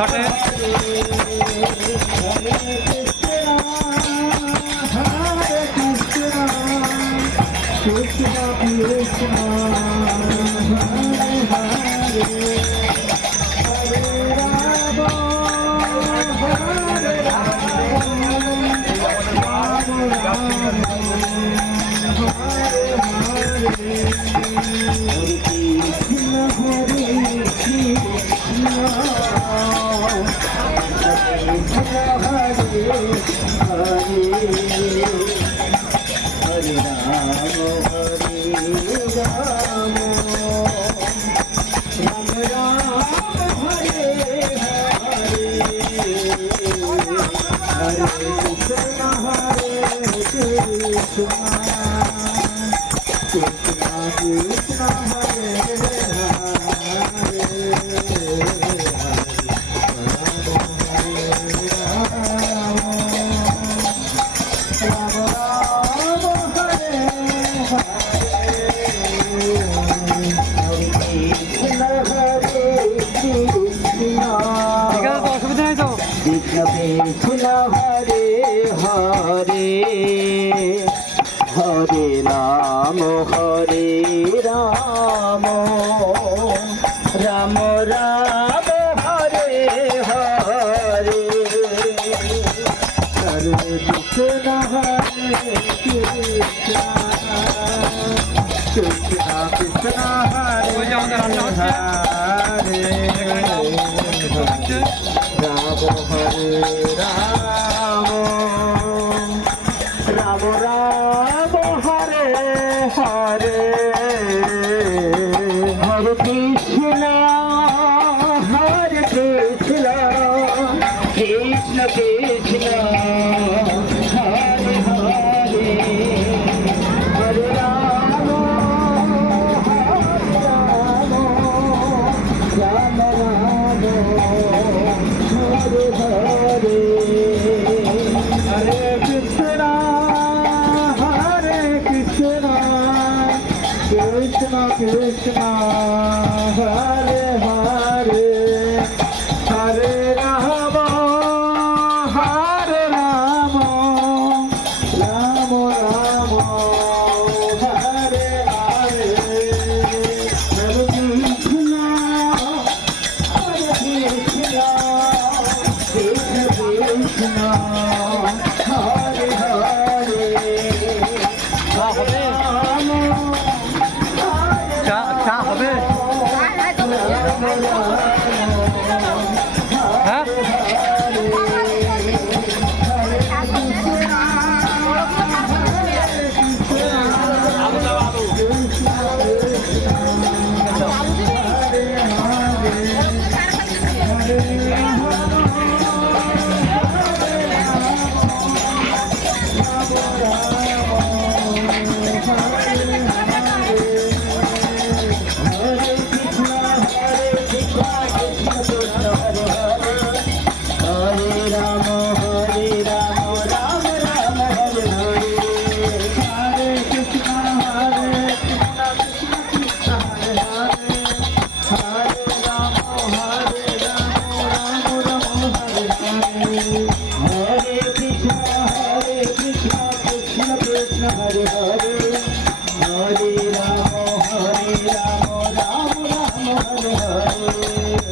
ঘাটে कृष्ण हरे हरे हरे राम राम राम हरे हरे हरे कृष्ण कृष्ण कृष्ण हरे हरे राम हरे राम राम राम हरे हरे हरे कृष्ण कृष्ण कृष्ण हरे हरे हरे राम राम राम हरे हरे हरे कृष्ण कृष्ण कृष्ण हरे हरे हरे राम राम राम हरे हरे हरे कृष्ण हरे हरे চা হবে হ্যাঁ हरे हरे हरे राम राम राम हरे हरे